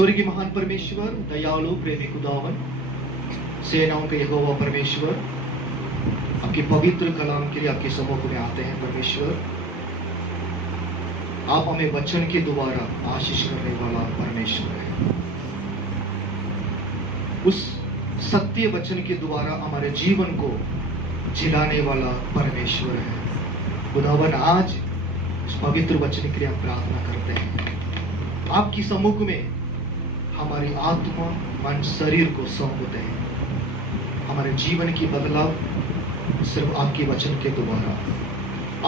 स्वर्गीय महान परमेश्वर, दयालु प्रेमी खुदावन, सेनाओं के यहोवा परमेश्वर, आपके पवित्र कलाम के लिए आपके सम्मुख में आते हैं। परमेश्वर, आप हमें वचन के द्वारा आशीष करने वाला परमेश्वर है। उस सत्य वचन के द्वारा हमारे जीवन को जिलाने वाला परमेश्वर है। खुदावन, आज इस पवित्र वचन के लिए हम प्रार्थना करते हैं। आपकी सम्मुख में हमारी आत्मा, मन, शरीर को सौंपते हैं। हमारे जीवन की बदलाव सिर्फ आपके वचन के द्वारा,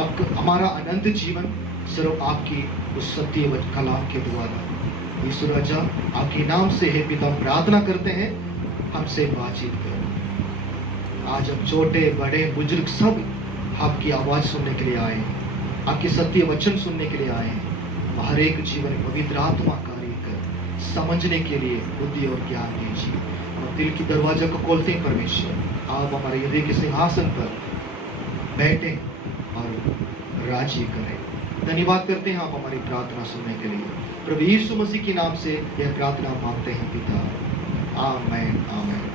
आपका हमारा अनंत जीवन सिर्फ आपकी उस सत्य कलाम के द्वारा। यीशु राजा, आपके नाम से है पिता, प्रार्थना करते हैं, हमसे बातचीत करें। आज हम छोटे बड़े बुजुर्ग सब आपकी आवाज सुनने के लिए आए हैं, आपके सत्य वचन सुनने के लिए आए हैं। हर एक जीवन में पवित्र आत्मा कार्य कर समझने के लिए बुद्धि और ज्ञान दीजिए, और दिल की दरवाजा को खोलते हैं। परमेश्वर, आप हमारे हृदय के सिंहासन पर बैठे और राजी करें। धन्यवाद करते हैं आप हमारी प्रार्थना सुनने के लिए। प्रभु यीशु मसीह के नाम से यह प्रार्थना मांगते हैं पिता, आमीन आमीन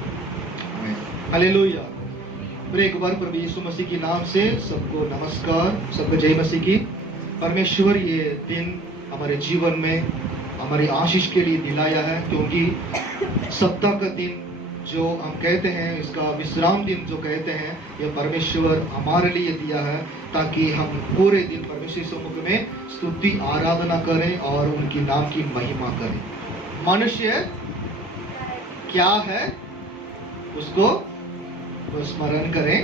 आमीन, हालेलुया। फिर एक बार प्रभु यीशु मसीह के नाम से सबको नमस्कार, सबको जय मसीह की। परमेश्वर ये दिन हमारे जीवन में हमारी आशीष के लिए दिलाया है, क्योंकि सप्ताह का दिन जो हम कहते हैं, इसका विश्राम दिन जो कहते हैं, यह परमेश्वर हमारे लिए दिया है, ताकि हम पूरे दिन परमेश्वर सम्मुख में स्तुति आराधना करें और उनकी नाम की महिमा करें। मनुष्य क्या है उसको वो स्मरण करें,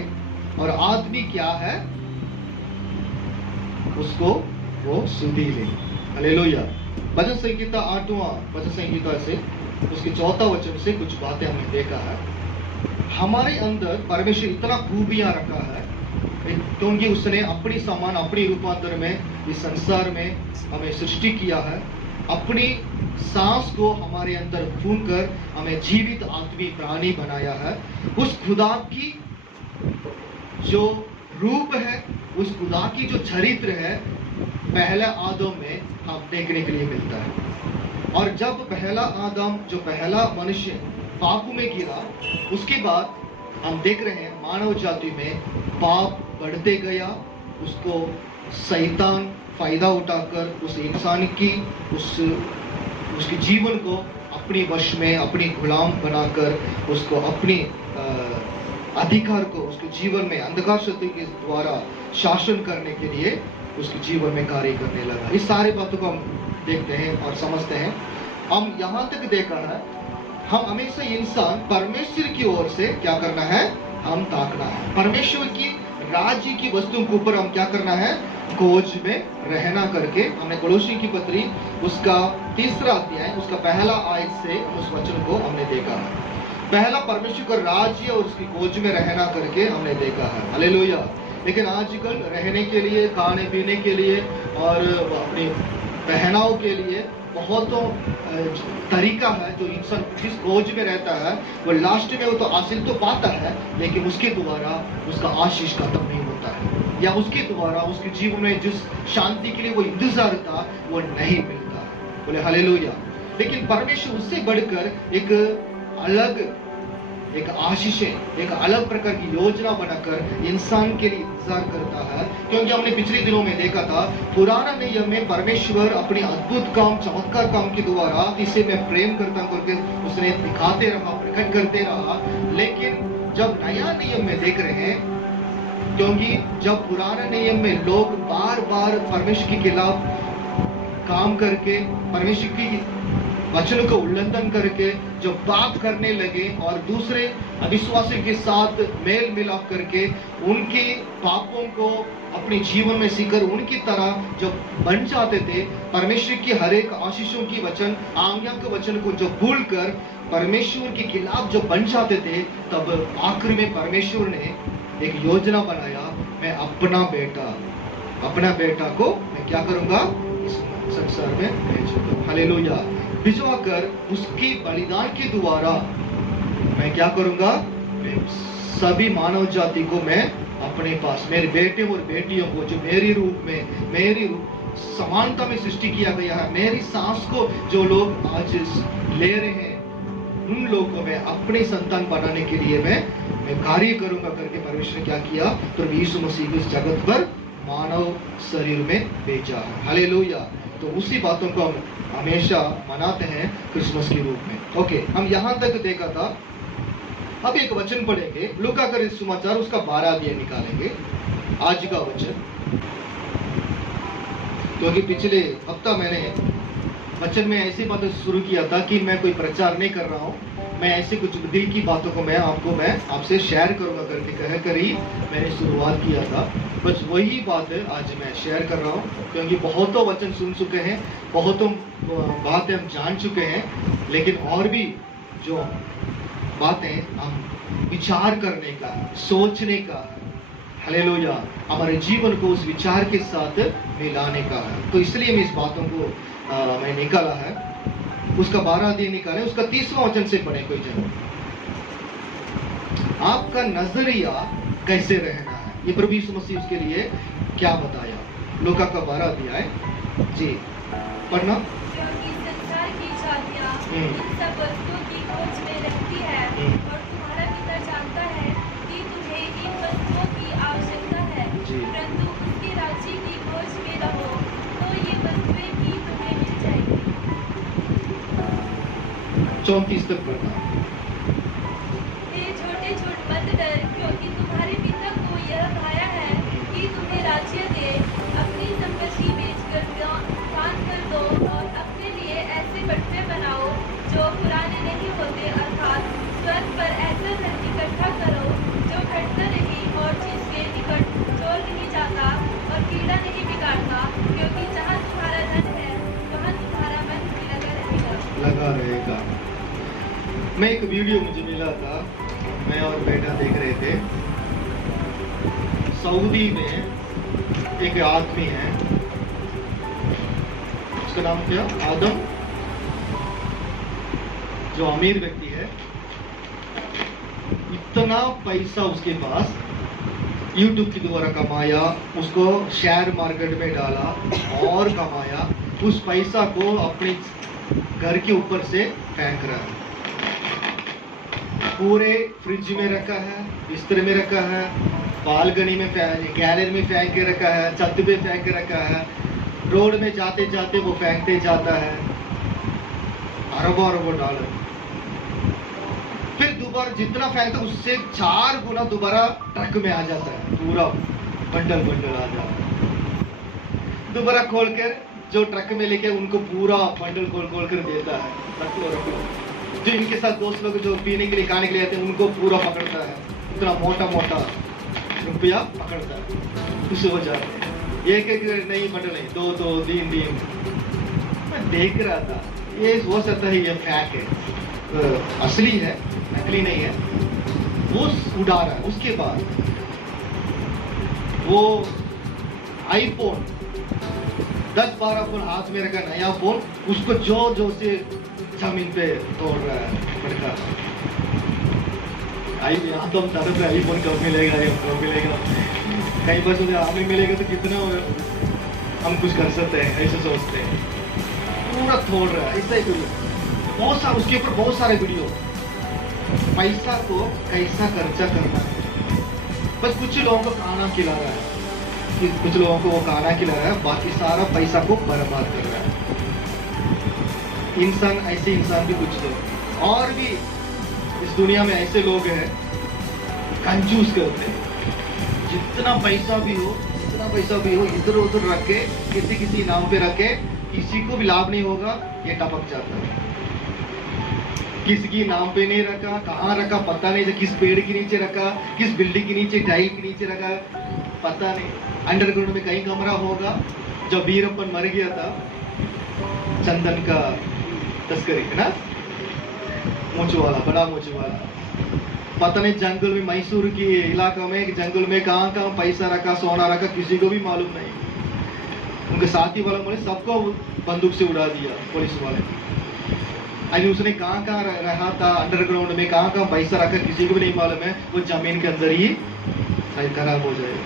और आदमी क्या है उसको वो सुधी ले। हालेलुया। भजन संहिता 8वां भजन संहिता से उसके 4था वचन से कुछ बातें हमने देखा है। हमारे अंदर परमेश्वर इतना खूबियां रखा है, क्योंकि उसने अपनी समान अपनी रूपांतर में इस संसार में हमें सृष्टि किया है। अपनी सांस को हमारे अंदर फूंक कर हमें जीवित आत्मी प्राणी बनाया है। उस खुदा की जो रूप है, उस खुदा की जो चरित्र है, पहला आदम में हम देखने के लिए मिलता है। और जब पहला आदम, जो पहला मनुष्य पाप में गिरा, उसके बाद हम देख रहे हैं मानव जाति में पाप बढ़ते गया। उसको शैतान फायदा उठाकर उस इंसान की उसके जीवन को अपनी वश में, अपनी गुलाम बनाकर उसको अपनी अधिकार को उसके जीवन में अंधकार शक्ति के द्वारा शासन करने के लिए उसके जीवन में कार्य करने लगा। इस सारे बातों को हम देखते हैं और समझते हैं। हम यहाँ तक देखा है, हम हमेशा इंसान परमेश्वर की ओर से क्या करना है, हम ताकना है। परमेश्वर की राज्य की वस्तुओं के ऊपर हम क्या करना है, खोज में रहना करके। हमने कोलोसी की पत्री उसका 3रा अध्याय उसका पहला आयत से उस वचन को हमने देखा है। पहला परमेश्वर का राज्य और उसकी खोज में रहना करके हमने देखा है। हालेलुया। लेकिन आजकल रहने के लिए, खाने पीने के लिए और अपने पहनाव के लिए बहुत तरीका है। जो इंसान जिस खोज में रहता है वो लास्ट में वो तो हासिल तो पाता है, लेकिन उसके द्वारा उसका आशीष खत्म नहीं होता है, या उसके द्वारा उसके जीवन में जिस शांति के लिए वो इंतजार था वो नहीं मिलता है। बोले हालेलुया। लेकिन परमेश्वर उससे बढ़कर एक आशीषें, एक अलग प्रकार की योजना बनाकर इंसान के लिए इंतजार करता है। क्योंकि हमने पिछले दिनों में देखा था, पुराना नियम में परमेश्वर अपनी अद्भुत काम, चमत्कार काम के द्वारा इसे मैं प्रेम करता हूं करके उसने दिखाते रहा, प्रकट करते रहा। लेकिन जब नया नियम में देख रहे हैं, क्योंकि जब पुराना नियम में लोग बार बार परमेश्वर के खिलाफ काम करके, परमेश्वर की वचन को उल्लंघन करके जो पाप करने लगे और दूसरे अविश्वासियों के साथ मेल मिलाप करके उनके पापों को अपने जीवन में सीकर उनकी तरह जब बन जाते थे, परमेश्वर की हर एक आशीषों की वचन, आज्ञा के वचन को जो भूल कर परमेश्वर के खिलाफ जो बन जाते थे, तब आखिर में परमेश्वर ने एक योजना बनाया, मैं अपना बेटा को मैं क्या करूंगा, इस संसार में भेजूंगा। हालेलुया। भिजवा कर उसकी बलिदान के द्वारा मैं क्या करूंगा, सभी मानव जाति को मैं अपने पास, मेरे बेटे और बेटियों को जो मेरी रूप में, समानता में सृष्टि किया गया है। मेरी सांस को जो लोग आज ले रहे हैं, उन लोगों को मैं अपने संतान बनाने के लिए मैं कार्य करूंगा करके परमेश्वर ने क्या किया? तो यीशु मसीह को इस जगत पर मानव शरीर में भेजा है। हालेलुया। तो उसी बातों को हम हमेशा मनाते हैं क्रिसमस के रूप में। ओके, हम यहाँ तक देखा था। अब एक वचन पढ़ेंगे, लूका का सुसमाचार उसका 12 अध्याय निकालेंगे आज का वचन, क्योंकि पिछले हफ्ता मैंने वचन में ऐसी बातें शुरू किया था कि मैं कोई प्रचार नहीं कर रहा हूँ, मैं ऐसे कुछ दिल की बातों को मैं आपसे शेयर करूंगा करके कह कर ही मैंने शुरुआत किया था। बस वही बात आज मैं शेयर कर रहा हूँ, क्योंकि बहुतों वचन सुन चुके हैं, बहुतों बातें हम जान चुके हैं, लेकिन और भी जो बातें हम विचार करने का, सोचने का, हालेलुया, हमारे जीवन को उस विचार के साथ मिलाने का है। तो इसलिए मैं इस बातों को मैं निकाला है। उसका 12 अध्याय निकाले, उसका 30वां वचन से पढ़े कोई जन। आपका नजरिया कैसे रहना है, ये प्रभु यीशु मसीह उसके लिए क्या बताया। लूका का 12 अध्याय जी पढ़ना। संसार की जातियां इन सब वस्तुओं की खोज में रहती है, और तुम्हारा पिता जानता है कि तुम्हें इन वस्तुओं की आवश्यकता है, परंतु उसके राज्य की खोज में रहो, तो ये वस्तुएं भी तुम्हें मिल जाएगी। 34 तक पढ़ना। हे छोटे छोट मत डर, क्योंकि तुम्हारे पिता को यह भाया है कि तुम्हें राज्य दे। अपनी संपत्ति बेचकर दान कर दो, और अपने लिए ऐसे बटुए बनाओ जो पुराने नहीं होते, अर्थात स्वर्ग पर ऐसा धन इकट्ठा करो जो घटता नहीं और जिसके निकट चोर नहीं जाता और कीड़ा नहीं बिगाड़ता, क्योंकि जहाँ तुम्हारा धन है वहाँ तुम्हारा मन भी लगा रहेगा। मैं एक वीडियो मुझे मिला था, मैं और बेटा देख रहे थे। सऊदी में एक आदमी है, उसका नाम क्या, आदम, जो अमीर व्यक्ति है। इतना पैसा उसके पास, यूट्यूब के द्वारा कमाया, उसको शेयर मार्केट में डाला और कमाया। उस पैसा को अपने घर के ऊपर से फेंक रहा है, पूरे फ्रिज में रखा है, बिस्तर में रखा है, बालकनी में, गैलरी में फेंक के रखा है, छत पे फेंक के रखा है, रोड में जाते जाते वो फेंकते जाता है। अरबों अरबों डॉलर। फिर दोबारा जितना फेंकता है उससे 4 गुना दोबारा ट्रक में आ जाता है, पूरा बंडल बंडल आ जाता है। दोबारा खोलकर जो ट्रक में लेके उनको पूरा बंडल खोल कर देता है। जो इनके साथ दोस्त लोग जो पीने के लिए, खाने के लिए आते हैं, उनको पूरा पकड़ता है, इतना मोटा मोटा रुपया पकड़ता है, खुश हो जाते हैं। एक नहीं बंडल नहीं, 2 3 मैं देख रहा था, ये हो सकता है ये फैक है, असली है, नकली नहीं है। वो उड़ा रहा है। उसके बाद वो आईफोन 10-12 फोन हाथ में रखा, नया फोन, उसको जो से जमीन पे तोड़ रहा है लड़का। यहाँ तो हम तरफ से आईफोन कब मिलेगा, कब मिलेगा, कहीं पर मुझे हमें मिलेगा तो कितना हम कुछ कर सकते हैं, ऐसे सोचते हैं। पूरा तोड़ रहा है, ऐसा ही वीडियो बहुत सारा, उसके ऊपर बहुत सारे वीडियो। पैसा को कैसा खर्चा करना है। बस कुछ लोगों को खाना खिला रहा है, कुछ लोगों को वो खाना खिला रहा है, बाकी सारा पैसा को बर्बाद कर रहा है। इंसान, ऐसे इंसान भी कुछ लोग और भी इस दुनिया में ऐसे लोग हैं, कंजूस करते हैं। जितना पैसा भी हो इधर उधर रख के, किसी नाम पे रख के, किसी को भी लाभ नहीं होगा, ये टपक जाता है। किसी की नाम पे नहीं रखा, कहाँ रखा पता नहीं, किस पेड़ के नीचे रखा, किस बिल्डिंग के नीचे, टाइल के नीचे रखा, पता नहीं। अंडरग्राउंड में कहीं कमरा होगा। जब वीरप्पन मर गया था, चंदन का तस्करी है ना, मूंछ वाला, बड़ा मूंछ वाला, पता नहीं जंगल में, मैसूर की इलाका में जंगल में कहाँ पैसा रखा, सोना रखा, किसी को भी मालूम नहीं। उनके साथी वाला बोले सबको बंदूक से उड़ा दिया पुलिस वाले। अभी उसने कहाँ रहा था, अंडरग्राउंड में कहाँ पैसा रखा, किसी को भी नहीं मालूम है। वो जमीन के अंदर ही खराब हो जाएगा।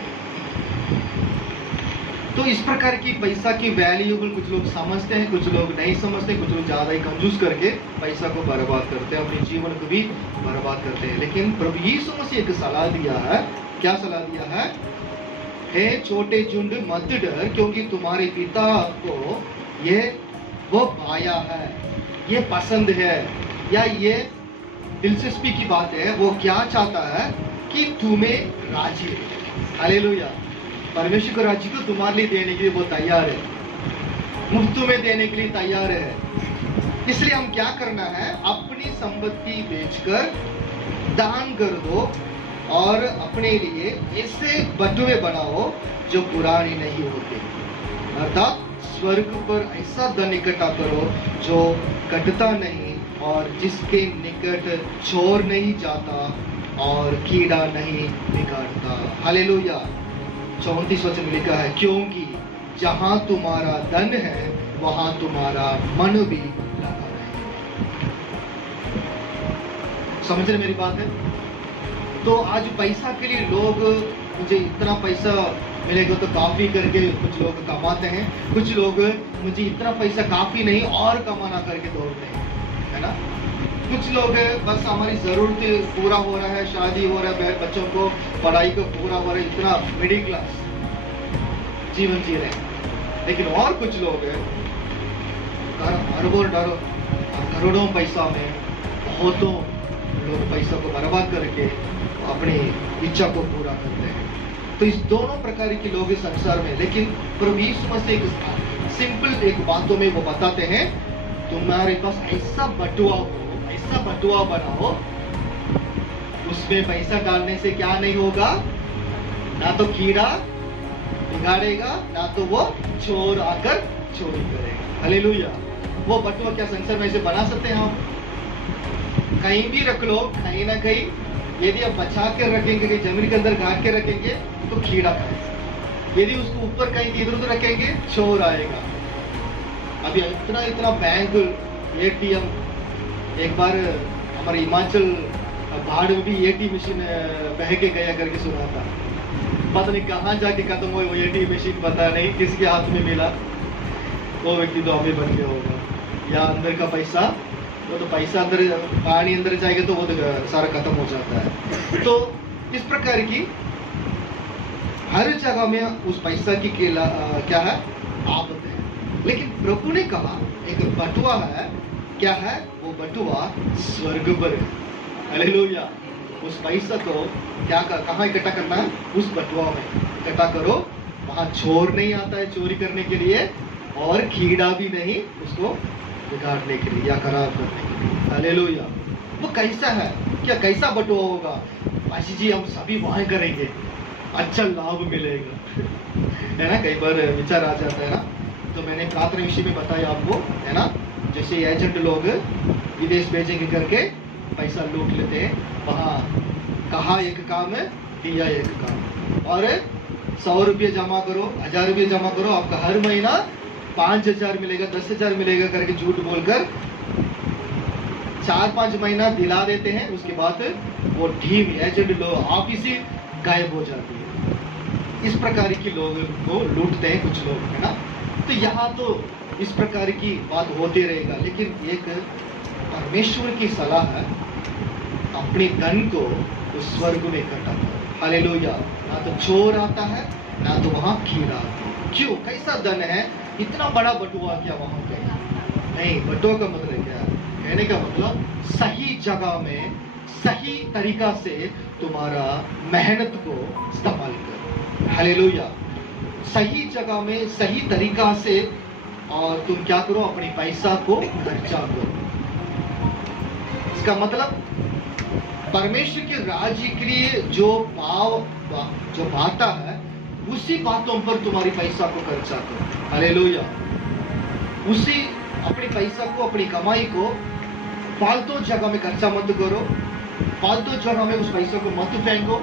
तो इस प्रकार की पैसा की वैल्यूबल कुछ लोग समझते हैं, कुछ लोग नहीं समझते, कुछ लोग ज्यादा ही कंजूस करके पैसा को बर्बाद करते हैं, अपने जीवन को भी बर्बाद करते हैं। लेकिन प्रभु यीशु मसीह एक सलाह दिया है। क्या सलाह दिया है? हे छोटे झुंड मत डर, क्योंकि तुम्हारे पिता को ये वो पाया है, ये पसंद है, या ये दिलचस्पी की बात है। वो क्या चाहता है कि तुम्हें राजी है। हालेलुया। परमेश्वर को राज्य को तुम्हारे लिए देने के लिए वो तैयार है, मुफ्त में देने के लिए तैयार है। इसलिए हम क्या करना है? अपनी संपत्ति बेचकर दान कर दो और अपने लिए ऐसे बटुए बनाओ जो पुराने नहीं होते, अर्थात स्वर्ग पर ऐसा धन इकट्ठा करो जो कटता नहीं और जिसके निकट चोर नहीं जाता और कीड़ा नहीं बिगाड़ता। हालेलुया। 34 वचन में लिखा है, क्योंकि जहां तुम्हारा धन है वहां तुम्हारा मन भी लगा रहेगा। समझ रहे मेरी बात है? तो आज पैसा के लिए लोग, मुझे इतना पैसा मिलेगा तो काफी करके कुछ लोग कमाते हैं, कुछ लोग मुझे इतना पैसा काफी नहीं और कमाना करके दौड़ते हैं, है ना। कुछ लोग बस हमारी जरूरत पूरा हो रहा है, शादी हो रहा है, बच्चों को पढ़ाई को पूरा हो रहा है, इतना मिडिल क्लास जीवन जी रहे हैं। लेकिन और कुछ लोग करोड़ों पैसा में बहुतों लोग पैसा को बर्बाद करके अपनी इच्छा को पूरा करते हैं। तो इस दोनों प्रकार के लोग इस संसार में, लेकिन प्रभु यीशु मसीह एक सिंपल एक बातों में वो बताते हैं, तुम्हारे पास ऐसा बटुआ हो, ऐसा बटुआ बनाओ, उसमें पैसा डालने से क्या नहीं होगा? ना तो कीड़ा बिगाड़ेगा, ना तो वो चोर आकर चोरी करेगा। हालेलुया। वो बटुआ क्या संसार में से बना सकते हैं हम? कहीं भी रख लो, कहीं ना कहीं यदि आप बचा के रखेंगे, कहीं जमीन के अंदर गाड़ के रखेंगे तो कीड़ा खाएगा। यदि उसको ऊपर कहीं इधर उधर रखेंगे, चोर आएगा। अभी इतना बैंक, एटीएम, एक बार हमारे हिमाचल बाढ़ में भी एटीएम मशीन बह के गया करके सुना था। पता नहीं कहाँ जाके खत्म हुआ वो एटीएम मशीन, पता नहीं किसके हाथ में मिला। वो व्यक्ति तो अभी बन गया होगा। या अंदर का पैसा, वो तो पैसा अंदर, पानी अंदर जाएगा तो वो तो सारा खत्म हो जाता है। तो इस प्रकार की हर जगह में उस पैसा की क्या है? आफत है। लेकिन प्रभु ने कहा एक बटुआ है। क्या है वो बटुआ? स्वर्ग पर है। हालेलुया। उस पैसा को क्या कहाँ इकट्ठा करना है? उस बटुआ में इकट्ठा करो। वहां चोर नहीं आता है चोरी करने के लिए, और कीड़ा भी नहीं उसको बिगाड़ने के लिए या खराब करने के लिए। हालेलुया। वो कैसा है? क्या कैसा बटुआ होगा? आशी जी हम सभी वहां करेंगे, अच्छा लाभ मिलेगा, है ना। कई बार विचार आ जाता है ना। तो मैंने प्रार्थना विषय में बताया आपको, है ना। जैसे एजेंट लोग विदेश भेजेंगे करके पैसा लूट लेते हैं, वहां कहा एक काम है, दिया एक काम। और 100 रुपये जमा करो, 1000 रुपये जमा करो, आपका हर महीना 5000 मिलेगा, 10,000 मिलेगा करके झूठ बोलकर 4-5 महीना दिला देते हैं। उसके बाद वो टीम एजेंट लोग ऑफिस ही गायब हो जाती है। इस प्रकार की लोग को लूटते हैं कुछ लोग, है ना। तो यहाँ तो इस प्रकार की बात होती रहेगा। लेकिन एक परमेश्वर की सलाह है, अपने धन को उस स्वर्ग में इकट्ठा करो। हालेलुया। ना तो चोर आता है, ना तो वहां कीड़ा आता है। क्यों? कैसा धन है? इतना बड़ा बटुआ क्या वहां पे? नहीं, बटुआ का मतलब क्या है? कहने का मतलब सही जगह में सही तरीका से तुम्हारा मेहनत को इस्तेमाल करो। हालेलुया। सही जगह में सही तरीका से, और तुम क्या करो? अपनी पैसा को खर्चा करो। इसका मतलब परमेश्वर के राज्य के लिए जो बाता है, उसी बातों पर तुम्हारी पैसा को खर्चा करो। हालेलुया। उसी अपनी पैसा को, अपनी कमाई को फालतू जगह में खर्चा मत करो, फालतू जगह में उस पैसे को मत फेंको।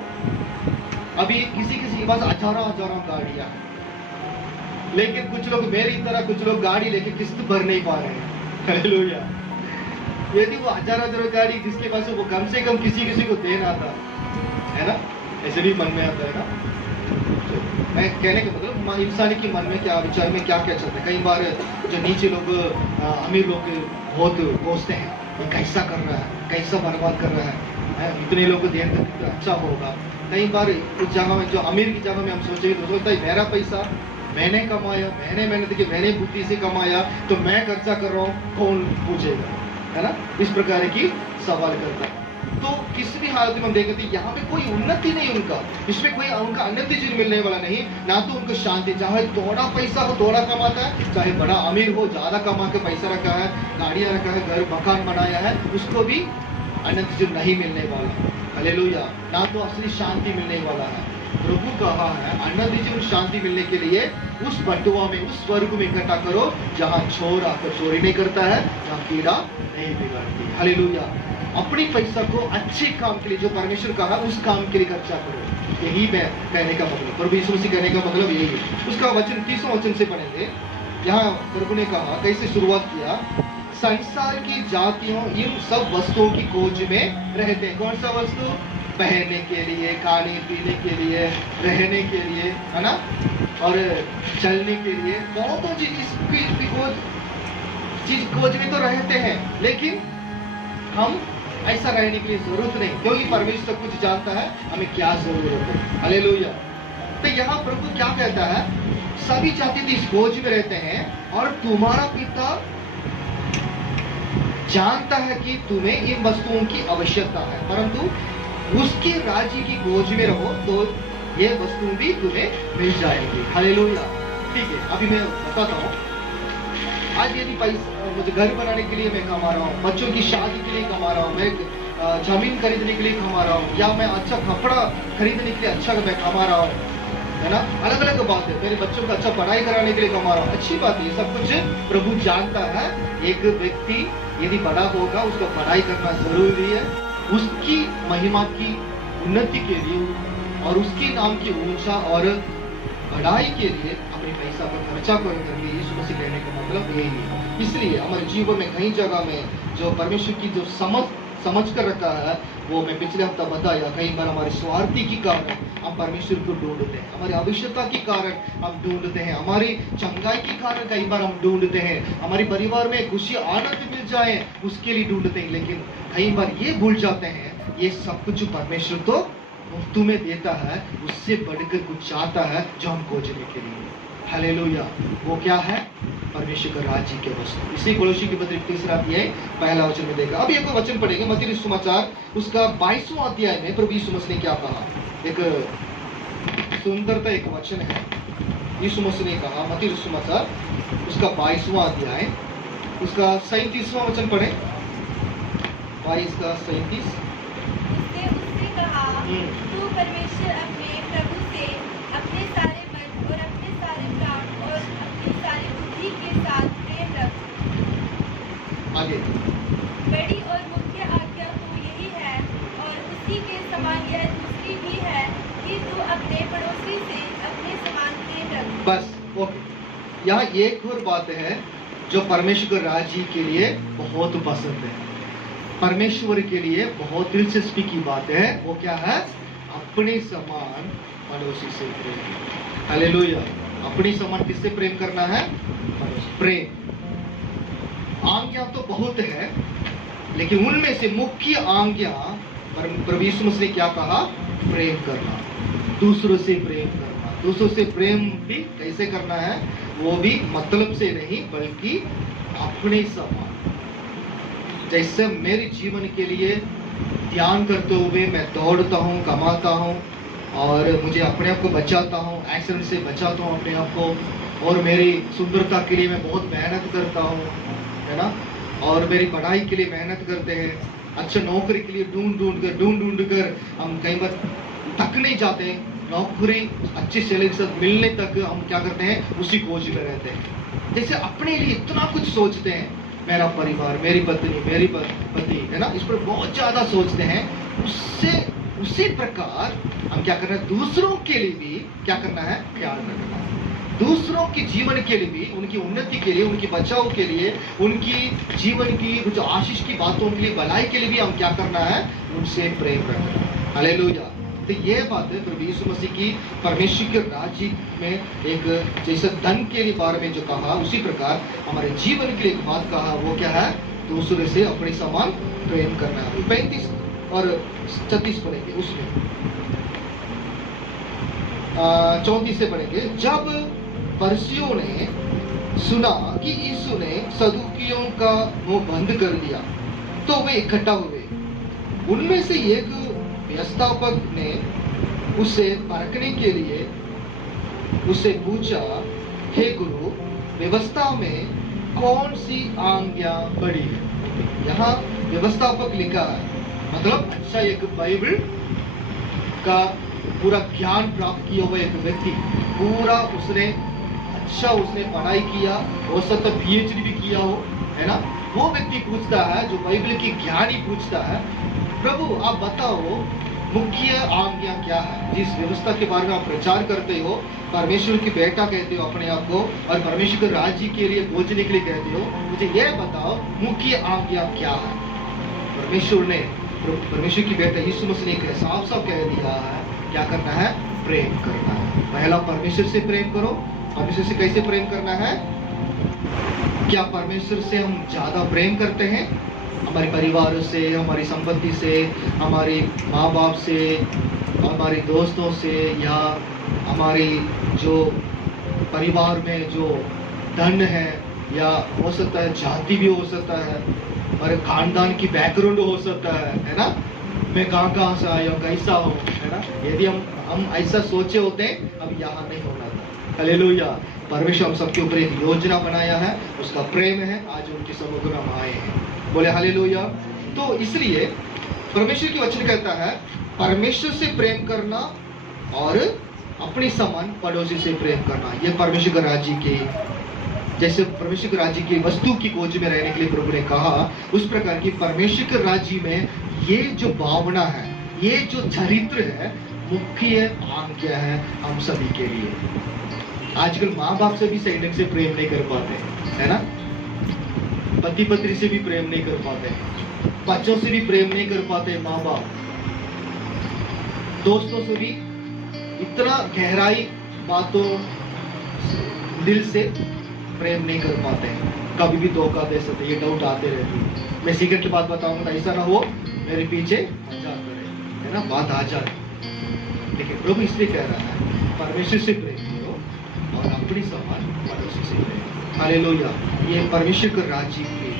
अभी किसी के पास हजारों गाड़ियां, लेकिन कुछ लोग मेरी तरह कुछ लोग गाड़ी लेके किस्त भर नहीं पा रहे हैं। हालेलुया। यदि वो हजारों गाड़ी जिसके पास वो कम से कम किसी को देना था, है ना। ऐसे भी मन में आता है ना। मैं कहने का मतलब इंसानी के मन में क्या विचार में क्या क्या चलता है। कई बार जो नीचे लोग अमीर लोग बहुत कोसते हैं, ये कैसा कर रहा है, कैसा बर्बाद कर रहा है, इतने लोग को देने तक तो अच्छा होगा। कई बार उस जगह में जो अमीर की जगह में हम सोचेंगे तो सोचता है मेरा पैसा मैंने कमाया, मैंने मेहनत की, मैंने बुद्धि से कमाया, तो मैं खर्चा कर रहा हूँ, कौन पूछेगा, है ना। इस प्रकार की सवाल करता है। तो किसी भी हालत में हम देखते हैं यहाँ पे कोई उन्नति नहीं उनका, इसमें कोई उनका उन्नति चीज मिलने वाला नहीं, ना तो उनको शांति। चाहे थोड़ा पैसा हो थोड़ा कमाता है, चाहे बड़ा अमीर हो ज्यादा कमा के पैसा रखा है, गाड़ियां रखा है, घर मकान बनाया है, उसको भी उन्नति चीज नहीं मिलने वाला। हालेलुया। ना तो असली शांति मिलने वाला है। प्रभु कहा है उन्नति जीवन शांति मिलने के लिए उस बटुआ में, उस स्वर्ग में इकट्ठा करो जहाँ चोर आकर चोरी नहीं करता है, जहाँ कीड़ा नहीं बिगाड़ती। हालेलुया। अपनी पैसा को अच्छे काम के लिए, जो परमेश्वर कहा उस काम के लिए खर्चा करो। यही मैं कहने का मतलब, प्रभु यीशु मसीह कहने का मतलब यही है। उसका वचन 30वां वचन से पढ़ेंगे। यहाँ प्रभु ने कहा, कैसे शुरुआत किया, संसार की जातियों इन सब वस्तुओं की खोज में रहते हैं। कौन सा वस्तु? पहनने के लिए, खाने पीने के लिए, रहने के लिए, है ना, और चलने के लिए बहुत चीज खोज में तो रहते हैं, लेकिन हम ऐसा रहने के लिए जरूरत नहीं, क्योंकि परमेश्वर सब कुछ जानता है हमें क्या जरूरत है। हालेलुया। तो यहाँ प्रभु क्या कहता है, सभी जाति इस खोज में रहते हैं और तुम्हारा पिता जानता है कि तुम्हें इन वस्तुओं की आवश्यकता है, परंतु उसके राज्य की खोज में रहो तो ये वस्तु भी तुम्हें मिल जाएगी। हालेलुया। ठीक है, अभी मैं बताता हूँ। आज यदि पैसा मुझे घर बनाने के लिए मैं कमा रहा हूँ, बच्चों की शादी के लिए कमा रहा हूँ, मैं जमीन खरीदने के लिए कमा रहा हूँ, या मैं अच्छा कपड़ा खरीदने के लिए अच्छा मैं कमा रहा हूँ, है ना, अलग अलग बात है। मेरे बच्चों को अच्छा पढ़ाई कराने के लिए कमा रहा हूँ, अच्छी बात है, सब कुछ प्रभु जानता है। एक व्यक्ति यदि बड़ा होगा उसको पढ़ाई करना जरूरी है, उसकी महिमा की उन्नति के लिए और उसके नाम की ऊंचा और बढ़ाई के लिए अपने पैसा पर खर्चा करके यीशु मसीह कहने का मतलब यही है। इसलिए हमारे जीवन में कई जगह में जो परमेश्वर की जो समझ कर रखा है, वो मैं पिछले हफ्ता बताया, कई बार हमारे स्वार्थी के कारण हम परमेश्वर को ढूंढते हैं, हमारी आवश्यकता के कारण हम ढूंढते हैं, हमारी चंगाई के कारण कई बार हम ढूंढते हैं, हमारे परिवार में खुशी आनंद मिल जाए उसके लिए ढूंढते हैं, लेकिन कई बार ये भूल जाते हैं ये सब कुछ परमेश्वर तो मुफ्त में देता है, उससे बढ़कर कुछ चाहता है जो हम खोजने के लिए। हालेलुया। वो क्या है? परमेश्वर का राज्य के वस्तु। इसी कोलोसी की पत्री 3 अध्याय 1 वचन में देखा। अब एक वचन पढ़ेंगे, मत्ती सुसमाचार उसका 22वां अध्याय में प्रभु यीशु मसीह ने क्या कहा। एक सुंदरता एक वचन है, यीशु मसीह ने कहा मत्ती सुसमाचार उसका 22वां अध्याय उसका 37वां वचन पढ़े। 22 का 37। उसने कहा, तू परमेश्वर अपने प्रभु से अपने सारे मन और अपने सारे प्राण और अपनी सारी बुद्धि के साथ प्रेम रख। आगे। बड़ी और मुख्य आज्ञा तो यही है, और उसी के समान यह दूसरी भी है कि तू अपने पड़ोसी से अपने समान प्रेम रख। बस ओके। यहाँ एक और बात है जो परमेश्वर के राज्य के लिए बहुत पसंद है, परमेश्वर के लिए बहुत दिलचस्पी की बात है। वो क्या है? अपने समान पड़ोसी से प्रेम। हालेलुया। अपने समान किससे प्रेम करना है? प्रेम। आज्ञा तो बहुत है, लेकिन उनमें से मुख्य आज्ञा प्रभु यीशु मसीह ने क्या कहा? प्रेम करना, दूसरों से प्रेम करना। दूसरों से प्रेम भी कैसे करना है? वो भी मतलब से नहीं, बल्कि अपने समान। जैसे मेरे जीवन के लिए ध्यान करते हुए मैं दौड़ता हूँ, कमाता हूँ और मुझे अपने आप को बचाता हूँ, एक्सीडेंट से बचाता हूँ अपने आप को, और मेरी सुंदरता के लिए मैं बहुत मेहनत करता हूँ, है ना, और मेरी पढ़ाई के लिए मेहनत करते हैं, अच्छा नौकरी के लिए ढूंढ कर हम कई बार थक नहीं जाते, नौकरी अच्छी सैलरी के साथ मिलने तक हम क्या करते हैं? उसी खोज में रहते हैं। जैसे अपने लिए इतना कुछ सोचते हैं, मेरा परिवार, मेरी पत्नी, मेरी पति, है ना, इस पर बहुत ज्यादा सोचते हैं। उससे उसी प्रकार हम क्या करना है? दूसरों के लिए भी क्या करना है? ख्याल रखना है। दूसरों के जीवन के लिए भी, उनकी उन्नति के लिए, उनकी बचाव के लिए, उनकी जीवन की कुछ आशीष की बातों के लिए, भलाई के लिए भी हम क्या करना है? उनसे प्रेम रखना। हालेलुया। तो ये बात है प्रभु यीशु मसीह की परमेश्वर के राज्य में एक जैसे धन के बारे में जो कहा, उसी प्रकार हमारे जीवन के लिए एक बात कहा, वो क्या है? दूसरे से अपने समान प्रेम करना है। 35 और 36 पढ़ेंगे, उसमें 34 से पढ़ेंगे। जब फरीसियों ने सुना कि यीशु ने सदूकियों का मुंह बंद कर दिया तो वे इकट्ठा हुए। उनमें से एक व्यवस्थापक ने उसे परखने के लिए उससे पूछा, हे गुरु, व्यवस्था में कौन सी आज्ञा बड़ी है? यहाँ व्यवस्थापक लिखा है, मतलब अच्छा एक बाइबल का पूरा ज्ञान प्राप्त किया हुआ एक व्यक्ति, पूरा उसने पढ़ाई किया, हो सकता है PhD भी किया हो, है ना? वो व्यक्ति पूछता है, जो बाइबल की ज्ञानी पूछता है, प्रभु आप बताओ मुख्य आज्ञा क्या है? जिस व्यवस्था के बारे में आप प्रचार करते हो, परमेश्वर की बेटा कहते हो अपने आप को, और परमेश्वर के राज्य के लिए पहुंचने के लिए कहते हो, मुझे यह बताओ मुख्य आज्ञा क्या है? परमेश्वर की बेटा यीशु मसीह ने साफ साफ कह दिया है, क्या करना है? प्रेम करना है। पहला परमेश्वर से प्रेम करो। परमेश्वर से कैसे प्रेम करना है? क्या परमेश्वर से हम ज्यादा प्रेम करते हैं? हमारे परिवार से, हमारी संपत्ति से, हमारे माँ बाप से, हमारे दोस्तों से, या हमारी जो परिवार में जो धन है, या हो सकता है जाति भी हो सकता है, हमारे खानदान की बैकग्राउंड हो सकता है ना? मैं कहाँ से आया हूँ, कैसा हूँ, है ना? यदि हम ऐसा सोचे होते अब यहाँ नहीं होना था। हालेलुया। परमेश्वर हम सबके ऊपर एक योजना बनाया है, उसका प्रेम है, आज उनके समुद्र में हम आए हैं। बोले हालेलुया। तो इसलिए परमेश्वर की वचन कहता है परमेश्वर से प्रेम करना और अपने समान पड़ोसी से प्रेम करना। ये परमेश्वर के राज्य के, जैसे परमेश्वर के राज्य की वस्तु की खोज में रहने के लिए प्रभु ने कहा, उस प्रकार की परमेश्वर के राज्य में ये जो भावना है, ये जो चरित्र है, मुख्य आज्ञा है हम सभी के लिए। आजकल माँ बाप से भी सही ढंग से प्रेम नहीं कर पाते, है ना? पति पत्नी से भी प्रेम नहीं कर पाते, बच्चों से भी प्रेम नहीं कर पाते माँ बाप, दोस्तों से भी इतना गहराई बातों दिल से प्रेम नहीं कर पाते हैं। कभी भी धोखा दे सकते, ये डाउट आते रहते हैं। मैं सीक्रेट की बात बताऊंगा, ऐसा ना हो मेरे पीछे मजाक करे, है ना? बात आ जाए। लेकिन प्रभु इसलिए कह रहा है परमेश्वर से प्रेम करो और अपनी समान पड़ोसी से प्रेम। हालेलुया। ये परमेश्वर के राज्य की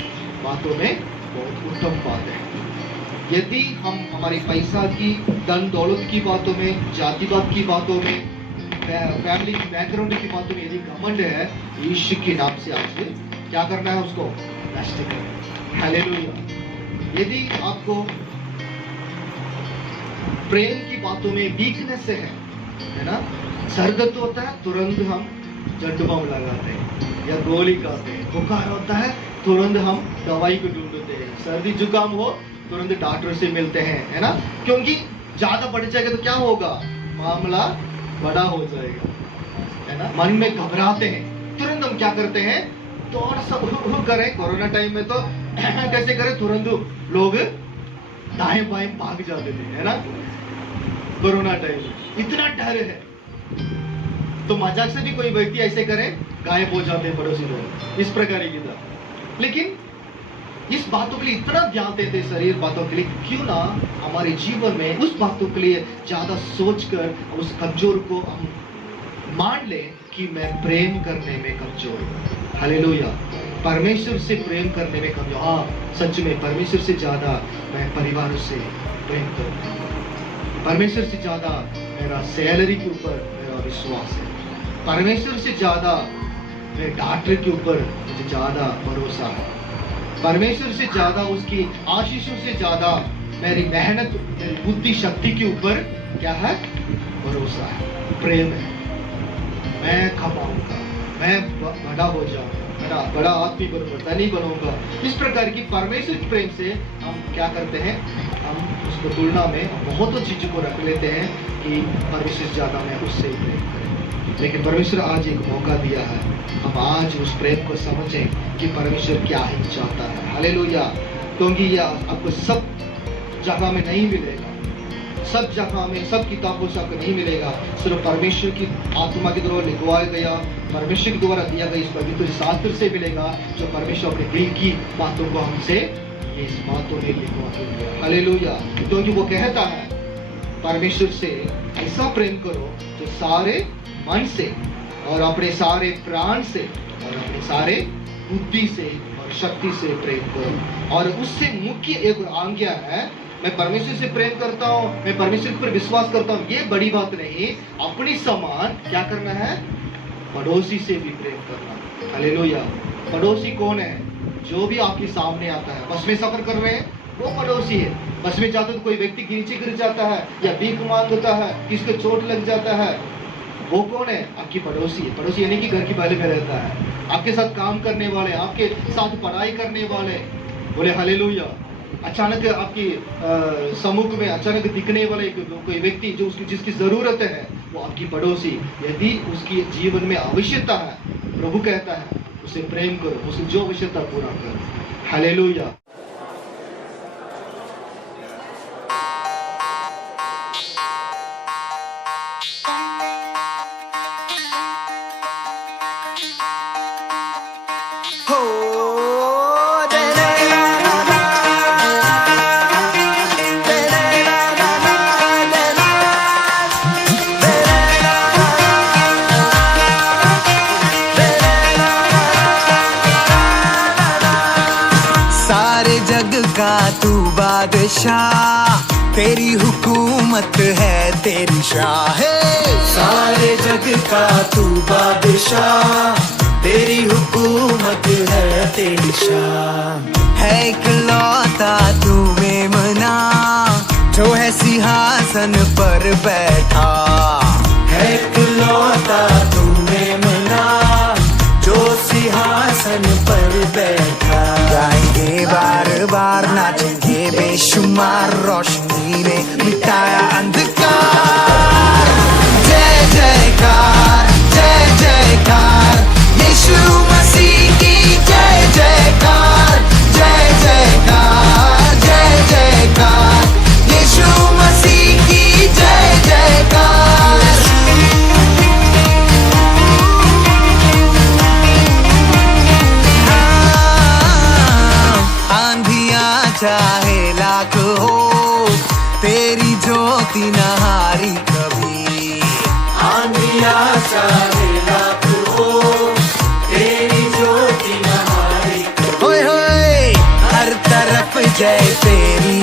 बातों में बहुत उत्तम बात है। यदि हम हमारी पैसा की, धन दौलत की बातों में, जातिवाद की बातों में, फैमिली की बैकग्राउंड की बातों में यदि घमंड है, यीशु के नाम से आपसे क्या करना है? उसको नष्ट करना। हालेलुया। यदि आपको प्रेम की बातों में वीकनेस है ना? सर दर्द होता है, तुरंत हम जंतु बम लगाते हैं या गोली खाते हैं। बुखार होता है, तुरंत हम दवाई को ढूंढते हैं। सर्दी जुकाम हो, तुरंत डॉक्टर से मिलते हैं, है ना? क्योंकि ज्यादा बढ़ जाएगा तो क्या होगा? मामला बड़ा हो जाएगा, है ना? मन में घबराते हैं, तुरंत हम क्या करते हैं? थोड़ा सा करें। कोरोना टाइम में तो कैसे करें? तुरंत लोग दाएं बाएं भाग जाते थे, है ना? कोरोना टाइम इतना डर है, तो मजाक से भी कोई व्यक्ति ऐसे करे, गायब हो जाते हैं पड़ोसी लोग, इस प्रकार की था। लेकिन इस बातों के लिए इतना ध्यान देते, शरीर बातों के लिए, क्यों ना हमारे जीवन में उस बातों के लिए ज्यादा सोचकर उस कमजोर को हम मान ले कि मैं प्रेम करने में कमजोर हूँ। हालेलुया। परमेश्वर से प्रेम करने में कमजोर। हाँ, सच में परमेश्वर से ज्यादा मैं परिवार से प्रेम करता हूँ। परमेश्वर से ज्यादा मेरा सैलरी के ऊपर मेरा विश्वास है। परमेश्वर से ज्यादा मेरे डॉक्टर के ऊपर मुझे ज्यादा भरोसा है। परमेश्वर से ज्यादा, उसकी आशीषों से ज्यादा मेरी मेहनत, मेरी बुद्धि शक्ति के ऊपर क्या है? भरोसा है, प्रेम है। मैं कमाऊंगा, मैं बड़ा हो जाऊंगा, बड़ा आदमी बनूंगा, नहीं बनूंगा। इस प्रकार की परमेश्वर के प्रेम से हम क्या करते हैं? हम उसको तुलना में बहुत चीजों को रख लेते हैं कि परमेश्वर से ज्यादा मैं उससे ही प्रेम करें। लेकिन परमेश्वर आज एक मौका दिया है, हम आज उस प्रेम को समझें कि परमेश्वर क्या ही चाहता है। हालेलुया। क्योंकि यह आपको सब जगह में नहीं मिलेगा, सब जगह में, सब किताबों से आपको नहीं मिलेगा। सिर्फ परमेश्वर की आत्मा के द्वारा लिखवाया गया, परमेश्वर के द्वारा दिया गया इस पवित्र शास्त्र से मिलेगा, जो परमेश्वर अपने दिल की बातों को हमसे इस बातों ने लिखवा के दिया। हालेलुया। क्योंकि वो कहता है परमेश्वर से ऐसा प्रेम करो जो सारे मन से और अपने सारे प्राण से और अपने सारे बुद्धि से और शक्ति से प्रेम करो। और उससे मुख्य एक आज्ञा है, मैं परमेश्वर से प्रेम करता हूँ, मैं परमेश्वर पर विश्वास करता हूँ, ये बड़ी बात नहीं। अपनी समान क्या करना है? पड़ोसी से भी प्रेम करना। हालेलुया। पड़ोसी कौन है? जो भी आपके सामने आता है। बस में सफर कर रहे हैं, वो पड़ोसी है। बस में जाते तो कोई व्यक्ति नीचे गिर जाता है या भीख मांगता है, किसको चोट लग जाता है, वो कौन है? आपकी पड़ोसी है। पड़ोसी यानी कि घर की पहले में रहता है, आपके साथ काम करने वाले, आपके साथ पढ़ाई करने वाले। बोले हालेलुया। अचानक आपकी सम्मुख में अचानक दिखने वाले कोई व्यक्ति जो उसकी जिसकी जरूरत है, वो आपकी पड़ोसी। यदि उसकी जीवन में आवश्यकता है, प्रभु कहता है उसे प्रेम करो, उसकी जो आवश्यकता पूरा करो। हालेलुया। तू बादशाह, तेरी हुकूमत है तेरी शाह। सारे जग का तू बादशाह, तेरी हुकूमत है तेरी शाह। है इकलौता तू मेमना, जो है सिंहासन पर बैठा। है इकलौता तू मेमना, जो सिंहासन पर बैठा। गाएंगे बार बार, नाचेंगे बेशुमार, रोशनी ने मिटाया अंधकार। जय जयकार, जय जयकार, यीशु मसीह की जय जयकार। जय जयकार, जय जयकार, यीशु मसीह की जय जयकार। चाहे लाख हो, तेरी ज्योति न हारी कभी। आंधिया चाहे लाख हो, तेरी ज्योति न हारी कभी। होए होए, हर तरफ जय तेरी